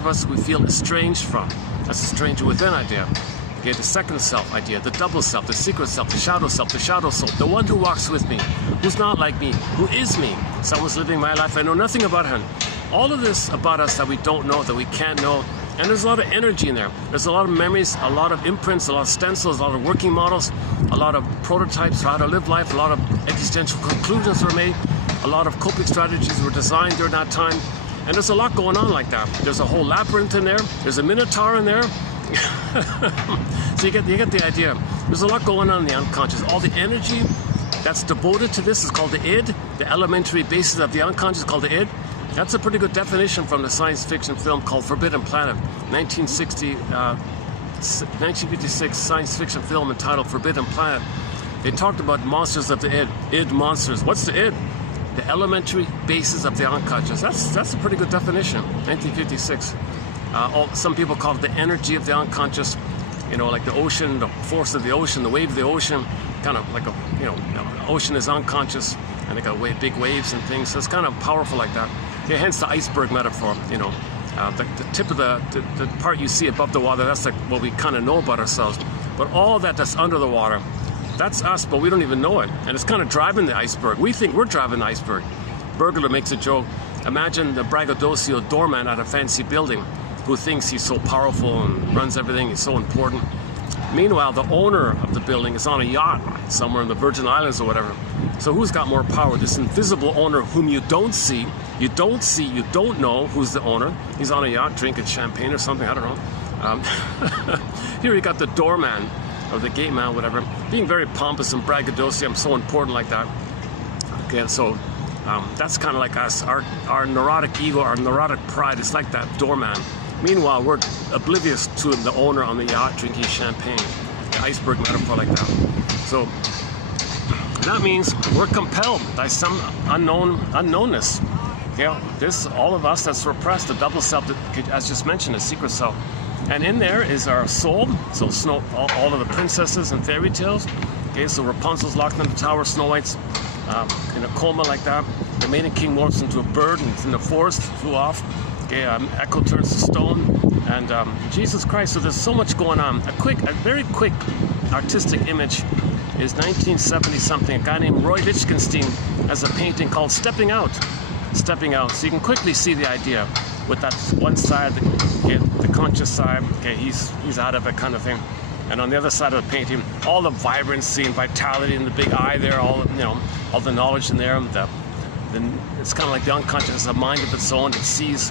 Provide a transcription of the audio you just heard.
of us we feel estranged from. That's the stranger within idea. Okay, the second self idea, the double self, the secret self, the shadow soul, the one who walks with me, who's not like me, who is me. Someone's living my life, I know nothing about him. All of this about us that we don't know, that we can't know, and there's a lot of energy in there. There's a lot of memories, a lot of imprints, a lot of stencils, a lot of working models, a lot of prototypes for how to live life, a lot of existential conclusions were made, a lot of coping strategies were designed during that time, and there's a lot going on like that. There's a whole labyrinth in there, there's a minotaur in there. So you get the idea. There's a lot going on in the unconscious. All the energy that's devoted to this is called the id. The elementary basis of the unconscious is called the id. That's a pretty good definition from the science fiction film called Forbidden Planet, 1956 science fiction film entitled Forbidden Planet. They talked about monsters of the id monsters. What's the id? The elementary basis of the unconscious. That's a pretty good definition, 1956. Some people call it the energy of the unconscious, you know, like the ocean, the force of the ocean, the wave of the ocean, kind of like the ocean is unconscious, and they got big waves and things, so it's kind of powerful like that. Yeah, hence the iceberg metaphor, you know, the tip of the part you see above the water, that's like what we kind of know about ourselves. But all that's under the water, that's us, but we don't even know it, and it's kind of driving the iceberg. We think we're driving the iceberg. Burglar makes a joke. Imagine the braggadocio doorman at a fancy building who thinks he's so powerful and runs everything, he's so important. Meanwhile, the owner of the building is on a yacht somewhere in the Virgin Islands or whatever. So who's got more power? This invisible owner whom you don't see, you don't know who's the owner. He's on a yacht drinking champagne or something, I don't know. Here you got the doorman, or the gate man, whatever, being very pompous and braggadocious, I'm so important like that. Okay, so that's kind of like us, our neurotic ego, our neurotic pride is like that doorman. Meanwhile, we're oblivious to the owner on the yacht drinking champagne. The iceberg metaphor like that. So that means we're compelled by some unknownness. Okay, all of us that's repressed, the double self, as just mentioned, the secret self. And in there is our soul, so all of the princesses and fairy tales. Okay, so Rapunzel's locked in the tower, Snow White's in a coma like that. The maiden king morphs into a bird and it's in the forest, flew off. Okay, Echo turns to stone, and Jesus Christ. So there's so much going on. A very quick artistic image is 1970 something. A guy named Roy Lichtenstein has a painting called Stepping Out. Stepping Out. So you can quickly see the idea with that one side, the conscious side. Okay, he's out of it kind of thing. And on the other side of the painting, all the vibrancy and vitality and the big eye there, all the knowledge in there. Then it's kind of like the unconscious has a mind of its own. It sees